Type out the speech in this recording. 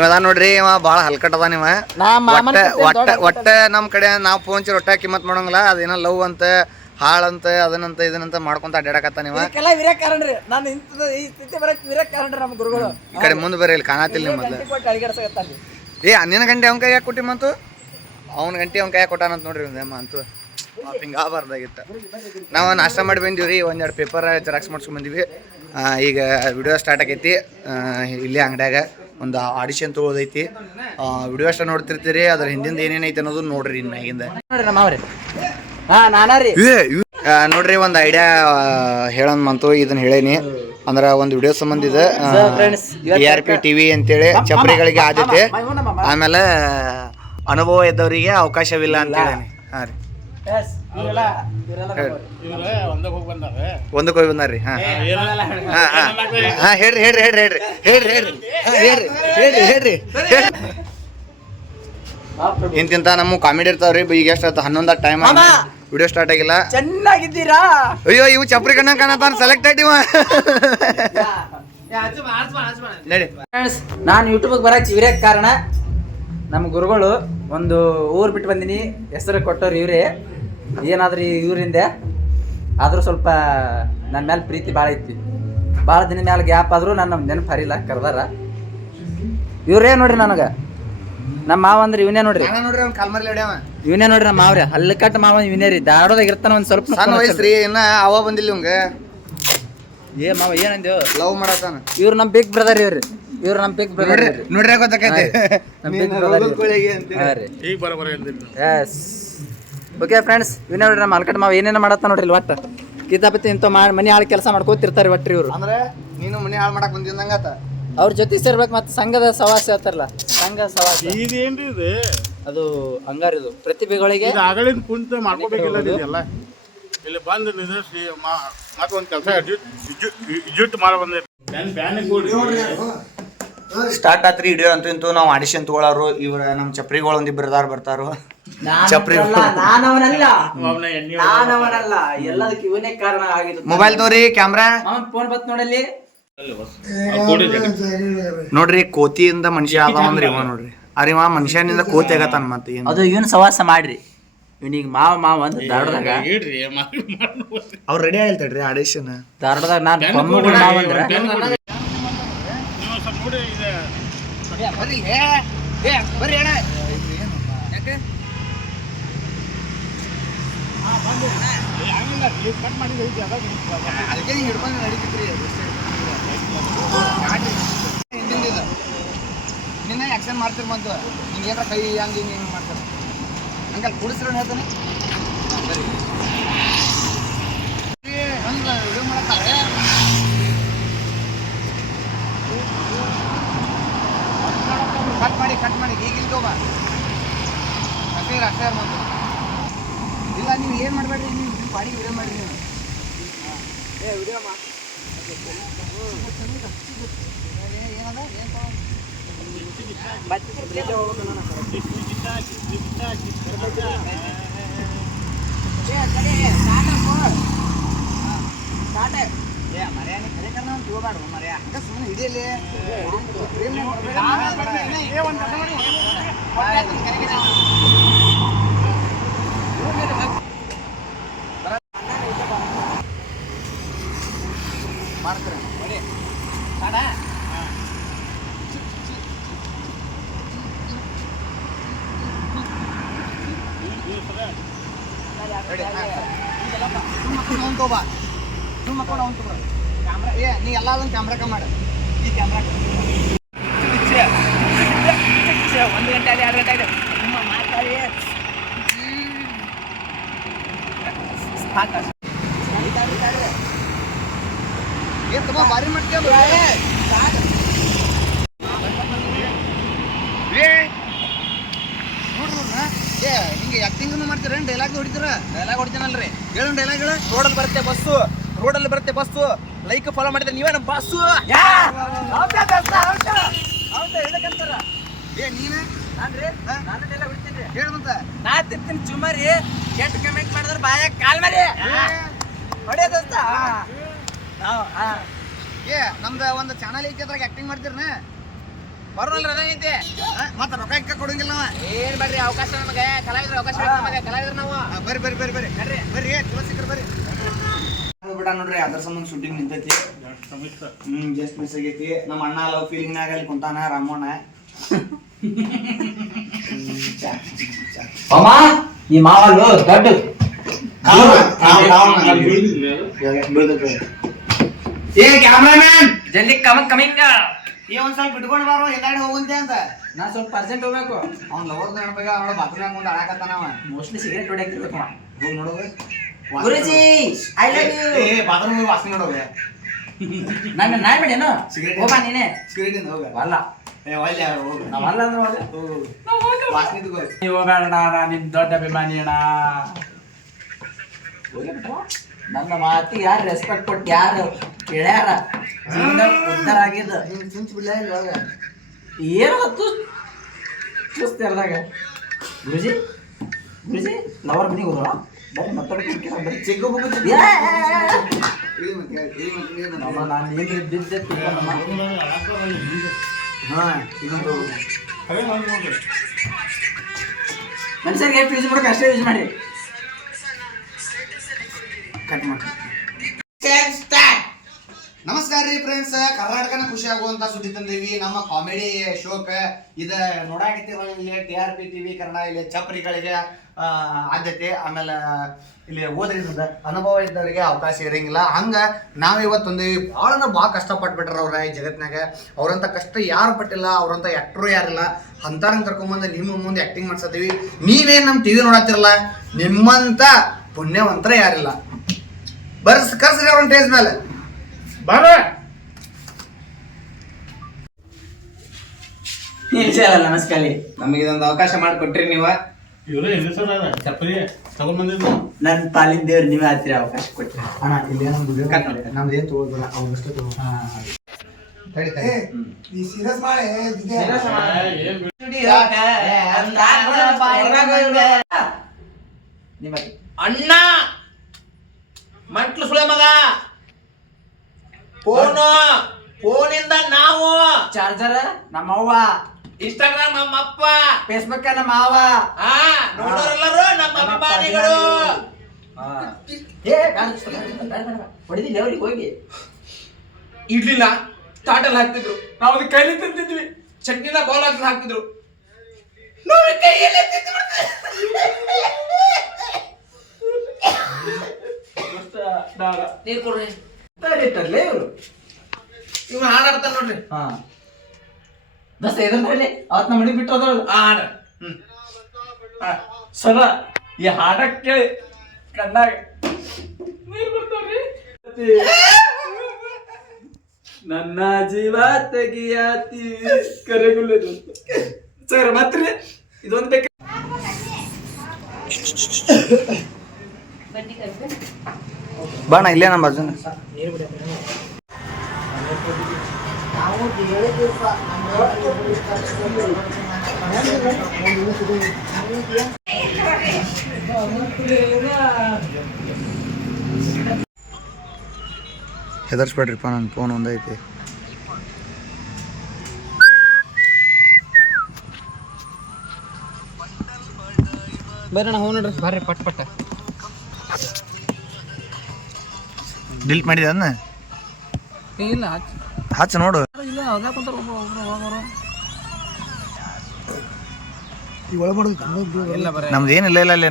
ನೀವದ ನೋಡ್ರಿ ಇವ ಭಾಳ ಹಲ್ಕಟ್ಟದ ನೀವ ಒಟ್ಟ ನಮ್ಮ ಕಡೆ ನಾವು ಫೋನ್ ಚಿ ಒಟ್ಟ ಕಿಮ್ಮತ್ ಮಾಡೋಂಗಿಲ್ಲ ಅದೇನೋ ಲವ್ ಅಂತ ಹಾಳಂತ ಅದನ್ನಂತ ಇದನ್ನಂತ ಮಾಡ್ಕೊಂತ ಅಡ್ಡಾಡಕತ್ತ ನೀವ ಈ ಕಡೆ ಮುಂದೆ ಬರೀ ಇಲ್ಲಿ ಕಾಣತಿಲ್ಲ ನಿಮ್ಮದು ನಿನ್ನ ಗಂಟೆ ಅವ್ನ ಕೈಯಾಗ ಕೊಟ್ಟಿ ಮಂತು ಅವ್ನ ಗಂಟೆ ಅವ್ನ ಕೈಯಾಗ ಕೊಟ್ಟಾನಂತ ನೋಡ್ರಿ ಒಂದೇಮ್ಮ ಅಂತೂ ಹಿಂಗೆ ಆಗಬಾರ್ದಾಗಿತ್ತು ನಾವು ನಾಷ್ಟ ಮಾಡಿ ಬಂದೀವಿ ರೀ ಒಂದೆರಡು ಪೇಪರ್ ಜೆರಾಕ್ಸ್ ಮಾಡ್ಸ್ಕೊಂಡ್ ಬಂದೀವಿ ಈಗ ವಿಡಿಯೋ ಸ್ಟಾರ್ಟ್ ಆಗೈತಿ ಇಲ್ಲೇ ಅಂಗಡ್ಯಾಗ ಒಂದು ಆಡಿಷನ್ ತೊಗೊಳೋದೈತಿ ವಿಡಿಯೋ ಅಷ್ಟ ನೋಡ್ತಿರ್ತೀರಿ ಅದ್ರ ಹಿಂದಿಂದ ಏನೇನೈತಿ ಅನ್ನೋದು ನೋಡ್ರಿ ಇನ್ನು ಮ್ಯಾಗಿಂದ ನೋಡ್ರಿ ಒಂದು ಐಡಿಯಾ ಹೇಳೋಣ ಮಂತು ಇದನ್ನ ಹೇಳೇನಿ ಅಂದ್ರೆ ಒಂದು ವಿಡಿಯೋ ಸಂಬಂಧ ಇದೆ TRP TV ಅಂತೇಳಿ ಚಪ್ರಿಗಳಿಗೆ ಆದ್ಯತೆ ಆಮೇಲೆ ಅನುಭವ ಇದ್ದವರಿಗೆ ಅವಕಾಶವಿಲ್ಲ ಅಂತ ಹೇಳೇನಿ ಹಾಂ ರೀ ಒಂದಕ್ಕೆ ಹೋಗಿ ಬಂದಾರ್ರಿ ಹಾಂ ಹೇಳ್ರಿ ಹೇಳ್ರಿ ಹೇಳ್ರಿ ಹೇಳ್ರಿ ಹೇಳ್ರಿ ಹೇಳ್ರಿ ಹೇಳ್ರಿ ಹೇಳ್ರಿ ಹೇಳ್ರಿ ಇಂತಿಂತ ನಮ್ಮ ಕಾಮಿಡಿ ಇರ್ತಾವ್ರಿ ಈಗ ಎಷ್ಟು 11 ಟೈಮ್ ವಿಡಿಯೋ ಸ್ಟಾರ್ಟ್ ಆಗಿಲ್ಲ ಚೆನ್ನಾಗಿದ್ದೀರಾ ಅಯ್ಯೋ ಇವು ಚಪ್ರಿ ಕಣ್ಣ ಕಾಣತಾನ ಸೆಲೆಕ್ಟ್ ಆಯ್ತಿವ ನಾನು ಯೂಟ್ಯೂಬ್ಗೆ ಬರಕ್ಕೆ ಇವರೇ ಕಾರಣ ನಮ್ಮ ಗುರುಗಳು ಒಂದು ಊರು ಬಿಟ್ಟು ಬಂದಿನಿ ಹೆಸರು ಕೊಟ್ಟವ್ರು ಇವರೇ ಏನಾದ್ರೂ ಇವರಿಂದ ಆದರೂ ಸ್ವಲ್ಪ ನನ್ನ ಮೇಲೆ ಪ್ರೀತಿ ಭಾಳ ಐತಿ ಭಾಳ ದಿನ ಮೇಲೆ ಗ್ಯಾಪ್ ಆದರೂ ನನ್ನ ನೆನಪು ಹರಿಲ್ಲ ಕರ್ದಾರ ಇವರೇ ನೋಡ್ರಿ ನನಗೆ ನಮ್ಮ ಮಾವ ಅಂದ್ರೆ ಇವನೇ ನೋಡ್ರಿ ಇವನೇ ನೋಡ್ರಿ ನಮ್ಮ ಮಾವ್ರಿ ಹಲ್ಲಕಟ್ಟ ಮಾವ ಇವನೇ ರೀ ಧಾರವಾಡದಾಗ ಇರ್ತಾನ ಒಂದ್ ಸ್ವಲ್ಪ ಸಣ್ಣ ವಯಸ್ಸ್ರಿ ಇನ್ನ ಅವ ಬಂದಿಲ್ಲ ಇವಂಗ ಮಾವ ಏನಂದೇವ್ ಲವ್ ಮಾಡತಾನ ಇವ್ರು ನಮ್ ಬಿಗ್ ಬ್ರದರ್ ಇವ್ರು ನಮ್ ಬಿಗ್ ಬ್ರದರ್ ನೋಡ್ರಿ ಗೊತ್ತಾಕೈತಿ ಎಸ್ ಓಕೆ ಫ್ರೆಂಡ್ಸ್ ಇವನೇ ನೋಡ್ರಿ ನಮ್ಮ ಹಲ್ಕಟ್ಟ ಮಾವ ಏನೇನ ಮಾಡತ್ತ ನೋಡ್ರಿ ಒಟ್ಟ ಕಿತಾಪತಿ ಇಂತ ಮನೆ ಹಾಳು ಕೆಲಸ ಮಾಡ್ಕೋತಿರ್ತಾರೆ ಒಟ್ರಿ ಇವ್ರು ಅಂದ್ರೆ ನೀನು ಮನೆ ಹಾಳು ಮಾಡಕ್ ಬಂದಿದ್ದಂಗಾತ ಅವ್ರ ಜೊತೆ ಸೇರ್ಬೇಕು ಮತ್ತೆ ಸಂಘದ ಸವಾಸ ಹೇಳ್ತಾರಲ್ಲ ಸಂಘ ಸವಾಸ ಇದೇನ್ರಿ ಇದು ಅದು ಹಂಗಾರಿದು ಪ್ರತಿಭೆಗಳಿಗೆ ಆಗಳಿಂದ ಕುಂತ ಮಾಡ್ಕೋಬೇಕಿಲ್ಲ ಇದೆಲ್ಲ ಇಲ್ಲಿ ಬಂದು ನಿಂದಿಸಿ ಮತ್ತೊಂದು ಕೆಲಸ ಇಜುಟ್ ಮಾಡ ಬಂದೆ ಸ್ಟಾರ್ಟ್ ಆತ್ರಿ ವಿಡಿಯೋ ಅಂತೂ ಇಂತೂ ನಾವು ಆಡಿಷನ್ ತಗೊಳ್ಳೋರು ಇವ್ರ ನಮ್ಮ ಚಪ್ರಿಗಳು ಒಂದಿಬ್ಬರು ಬರ್ತಾರು ಚಪ್ರಿ ನಾನವನಲ್ಲ ಎಲ್ಲದಕ್ಕೆ ಇವನೇ ಕಾರಣ ಆಗಿದ್ದು ಮೊಬೈಲ್ ತೋರಿ ಕ್ಯಾಮ್ರಾ ಫೋನ್ ಬತ್ ನೋಡಲ್ಲಿ ನೋಡ್ರಿ ಕೋತಿಯಿಂದ ಮನುಷ್ಯ ಆದ ಅಂದ್ರೆ ಇವ ನೋಡ್ರಿ ಅರೆ ಇವ ಮನುಷ್ಯನಿಂದ ಕೋತಿ ಆಗತ್ತಾನ ಮತ್ತೆ ಅದು ಇವನ್ ಸವಾಸ ಮಾಡ್ರಿ ಇವನಿಗೆ ಮಾವ ಅಂತ ಧಾರವಾಡದಾಗ ಅವ್ರು ರೆಡಿ ಆಗಿಲ್ತಡ್ರಿ ಆಡಿಷನ್ ಧಾರವಾಡದಾಗ ನಾನು ಕೊಮ್ಮಗಳು ಮಾವ ಅಂದ್ರೆ ನಿನ್ನ ಆಕ್ಷನ್ ಮಾಡ್ತಿರ್ ಬಂತು ಹಿಂಗೇನ ಕೈ ಹಂಗೆ ಹಿಂಗೆ ಹಿಂಗೆ ಮಾಡ್ತಾರೆ ಹಂಗಲ್ಲಿ ಕುಡಿಸ್ರು ಹೇಳ್ತಾನೆ ಹಂಗೆ ವಿಡಿಯೋ ಮಾಡತ್ತಾರೆ ಕಟ್ ಮಾಡಿ ಈಗ ಇಲ್ಕೋಬ ಅಷ್ಟೇ ಬಂತು ಇಲ್ಲ ನೀವು ಏನು ಮಾಡಬೇಡ್ರಿ ನೀವು ಬಾಡಿಗೆ ವಿಡಿಯೋ ಮಾಡಿ ನೀವು ವಿಡಿಯೋ ಮಾಡಿ ಏನದ ಏನು ಸುಮ್ಮನೆ ಹಿಡಿಯಲಿ ಮಾಡ್ತಾರೆ ಕ್ಯಾಮ್ರಾ ನೀ ಎಲ್ಲ ಅದೊಂದು ಕ್ಯಾಮ್ರಾಕ ಮಾಡ ಈ ಕ್ಯಾಮ್ರಾ 1 ಗಂಟೆ 2 ಗಂಟೆ ನಿಮ್ಮ ಮಾತಾಡಿ ಭಾರಿ ಮಾಡ್ತೀವಿ ಹಿಂಗೆ ಆಕ್ಟಿಂಗ್ ಮಾಡ್ತೀರ ಡೈಲಾಗ್ ಹೊಡಿತೀರ ಡೈಲಾಗ್ ಹೊಡಿತಾನಲ್ರಿ ಹೇಳು ಡೈಲಾಗ್ ಹೇಳ ರೋಡಲ್ಲಿ ಬರುತ್ತೆ ಬಸ್ಸು ಲೈಕ್ ಫಾಲೋ ಮಾಡಿದ್ರೆ ನೀವೇ ನಮ್ಮ ಬಸ್ಸು ನೀನೇ ಹೇಳುವಂತ ನಾ ತಿಂತೀನಿ ಚುಮರಿ ಕೆಟ್ಟ ಕಮೆಂಟ್ ಮಾಡಿದ್ರೆ ಬಾಯ ಕಾಲ್ ಮರಿ ಹೊಡೆಯೋದಂತ ನಮ್ದು ಒಂದು ಚಾನಲ್ ಐತಿ ಅದ್ರಾಗ ಆಕ್ಟಿಂಗ್ ಮಾಡ್ತೀರನ ಬರೋಲ್ರಿ ಅದಂಗೈತಿ ಮತ್ತೆ ರೊಕ್ಕ ಇಕ್ಕ ಕೊಡಂಗಿಲ್ಲ ನಾವ ಏನ್ ಬರ್ರಿ ಅವಕಾಶ ನಮಗೆ ಕಲಾವಿದ್ರ ಅವಕಾಶ ನಮಗೆ ಕಲಾವಿದ್ರ ನಾವು ಬರ್ರಿ ಬರ್ರಿ ಬರ್ರಿ ಬರ್ರಿ ಬರ್ರಿ ಬರ್ರಿ ತುಳಸಿಕರ್ ಬರ್ರಿ ಬಿಡ ನೋಡ್ರಿ ಅದ್ರ ಸಂಬಂಧ ಶೂಟಿಂಗ್ ನಿಂತೈತಿ ಜಸ್ಟ್ ಮಿಸ್ ಆಗೈತಿ ನಮ್ಮ ಅಣ್ಣ ಲವ್ ಫೀಲಿಂಗ್ನಾಗ ಅಲ್ಲಿ ಕುಂತಾನ ರಾಮಣ್ಣ ಅಮ್ಮ ಈ ಮಾವಲ್ಲು ದೊಡ್ಡ ಏ ಕ್ಯಾಮ್ರಾಮ್ಯಾನ್ ಜಲ್ದಿ ಕಮಿಂಗ್ ಏ ಒಂದ್ ಸ್ವಲ್ಪ ಬಿಟ್ಕೊಂಡು ಬಾರೋ ಎಲ್ಲಾಡಿ ಹೋಗುಂತೆ ಅಂತ ನಾ ಸ್ವಲ್ಪ ಅರ್ಜೆಂಟ್ ಹೋಗ್ಬೇಕು ಅವ್ನ ಲವರ್ ನೆನಪಾಗ ಅವಳ ಬಾತ್ರೂಮ್ ಮುಂದೆ ಆಡಾಕತ್ತಾನವ ಮೋಸ್ಟ್ಲಿ ಸಿಗರೇಟ್ ಹೊಡ್ಯಾಕಿರ್ಬೇಕು ಹೋಗಿ ನೋಡೋದು ಗುರುಜಿ ಐ ಲವ್ ಯು ಏ ಬಾತ್ರೂಮ್ ಹೋಗಿ ವಾಸನೆ ನೋಡೋವೆ ನಾನು ನಾಯಿ ಬಿಡೇನು ಸಿಗರೇಟ್ ಹೋಗ ನೀನೆ ಸಿಗರೇಟ್ ಇಂದ ಹೋಗ ಅಲ್ಲ ಏ ಒಳ್ಳೆ ಹೋಗು ನಾವಲ್ಲ ಅಂದ್ರೆ ವಾಸನೆ ತಗೋ ನೀವು ಹೋಗೋಣ ನಿಮ್ ದೊಡ್ಡ ಅಭಿಮಾನಿ ಅಣ್ಣ ನನ್ನ ಮಾತಿಗೆ ಯಾರು ರೆಸ್ಪೆಕ್ಟ್ ಕೊಟ್ಟು ಯಾರು ಕೇಳ್ಯಾರ ಜೀವನ ಉದ್ಧಾರ ಆಗಿದ್ದು ಚುಂಚ್ ಬಿಡ್ಲ ಇವಾಗ ಏನು ಗೊತ್ತು ಚೂಸ್ತಿರ್ದಾಗ ಗುರುಜಿ ಗುರುಜಿ ಲವರ್ ಮನೆಗೆ ಹೋಗೋಣ ಬರ್ರಿ ಮತ್ತೊಬ್ಬ ಬರ್ರಿ ಚಿಕ್ಕ ಬುಕ್ ನಾನು ಏನ್ರಿ ಬಿದ್ದೆ ತಿಳ್ಕೊಂಡಮ್ಮ ಹಾ ಇನ್ನೊಂದು ಮನುಷ್ಯರಿಗೆ ಎಷ್ಟು ಯೂಸ್ ಮಾಡೋಕೆ ಅಷ್ಟೇ ಯೂಸ್ ಮಾಡಿ ಕಟ್ ಮಾಡಿ ನಮಸ್ಕಾರ ರೀ ಫ್ರೆಂಡ್ಸ್ ಕರ್ನಾಟಕನ ಖುಷಿ ಆಗುವಂತ ಸುದ್ದಿ ತಂದೀವಿ ನಮ್ಮ ಕಾಮಿಡಿ ಶೋಕ್ ಇದ ನೋಡಾಕತ್ತಿರೋ ಇಲ್ಲಿ TRP TV ಕನ್ನಡ ಇಲ್ಲಿ ಚಪ್ರಿಗಳಿಗೆ ಆದ್ಯತೆ ಆಮೇಲೆ ಇಲ್ಲಿ ಓದ್ರಿಂದ ಅನುಭವ ಇದ್ದವರಿಗೆ ಅವಕಾಶ ಇರಂಗಿಲ್ಲ ಹಂಗ ನಾವಿವತ್ತೊಂದು ಭಾಳ ಕಷ್ಟಪಟ್ಬಿಟ್ರ ಅವ್ರ ಈ ಜಗತ್ನಾಗ ಅವ್ರಂತ ಕಷ್ಟ ಯಾರು ಪಟ್ಟಿಲ್ಲ ಅವ್ರಂತ ಆಕ್ಟ್ರು ಯಾರಿಲ್ಲ ಅಂತಾರಂಗ್ ಕರ್ಕೊಂಬಂದು ನಿಮ್ಮ ಮುಂದೆ ಆಕ್ಟಿಂಗ್ ಮಾಡ್ಸತ್ತೀವಿ ನೀವೇನ್ ನಮ್ಮ TV ನೋಡತ್ತಿರಲ್ಲ ನಿಮ್ಮಂತ ಪುಣ್ಯವಂತರ ಯಾರಿಲ್ಲ ಕರ್ಸ್ರಿ ಅವ್ರನ್ನ ಟೇಜ್ ಮೇಲೆ ಬಾರ ನಮಸ್ಕಾರ ನಮಗೆ ಇದೊಂದು ಅವಕಾಶ ಮಾಡಿಕೊಟ್ರಿ ನೀವ ಇವ್ರು ಹೆಸರು ಚಪ್ಪಲಿ ತಗೊಂಡ್ ಬಂದಿದ್ದು ನನ್ನ ಪಾಲಿನ ದೇವ್ರು ನೀವೇ ಹತ್ತಿರ ಅವಕಾಶ ಕೊಟ್ರಿ ಅಣ್ಣ ಇಲ್ಲಿ ನಮ್ದು ಏನು ತಗೋದಿಲ್ಲ ಅವ್ರಷ್ಟು ತಗೋ ಈ ಸೀರಿಯಸ್ ಮಾಡಿ ಅಣ್ಣ ಮಂಟ್ಲು ಸುಳೆ ಮಗ ಫೋನಿಂದ ನಾವು ಚಾರ್ಜರ್ ನಮ್ಮವ್ವ ಇನ್ಸ್ಟಾಗ್ರಾಮ್ ನಮ್ಮಪ್ಪ ಫೇಸ್ಬುಕ್ ನಮ್ಮ ಮಾವ ನೋಡೋರೆಲ್ಲರೂ ನಮ್ಮ ಅಭಿಮಾನಿಗಳು ಹೊಡಿದಿಲ್ಲ ಅವ್ರಿಗೆ ಹೋಗಿ ಇಡ್ಲಿಲ್ಲ ಸ್ಟಾರ್ಟಲ್ಲಿ ಹಾಕ್ತಿದ್ರು ನಾವು ಅದಕ್ಕೆ ಕೈಲಿ ತಿಂತಿದ್ವಿ ಚಟ್ನಿನ ಬೌಲ್ ಹಾಕಿ ಹಾಕ್ತಿದ್ರು ನೀರು ಕೊಡ್ರಿ ಇರ್ತಾರಲ್ಲ ಇವರು ಇವ್ನು ಹಾಡಾಡ್ತಾರ ನೋಡ್ರಿ ಹಾ ದೋಸ್ತ ಎದ್ರಲ್ಲಿ ಅವತ್ ನಮ್ಮ ಮನೆಗೆ ಬಿಟ್ಟು ಹೋದಳು ಆ ಹಾಡ ಸರ ಈ ಹಾಡಕ್ ಕೇಳಿ ಕಣ್ಣಾಗ ನೀರು ಬರ್ತಾವ್ರಿ ನನ್ನ ಜೀವ ತೆಗಿಯಾತಿ ಕರೆಗುಲ್ಲ ಸರ್ ಮತ್ರಿ ಇದೊಂದು ಬೇಕು ಬಾಣ ಇಲ್ಲೇ ನಮ್ಮ ಬಾಜು ಹೆದರ್ಸ್ಬೇಡ್ರಿಪ್ಪ ನನ್ನ ಫೋನ್ ಒಂದೈತಿ ಬರ್ರಿ ನಾವು ನೋಡ್ರಿ ಬರ್ರಿ ಪಟ್ ಪಟ್ಟ ಡಿಲೀಟ್ ಮಾಡಿದ ಅದನ್ನ ಇಲ್ಲ ಹಚ್ಚ ನೋಡು ಇಲ್ಲ ಅವ್ರ ಕುಂತಾರ ನಮ್ದು ಏನಿಲ್ಲ ಇಲ್ಲ ಅಲ್ಲಿ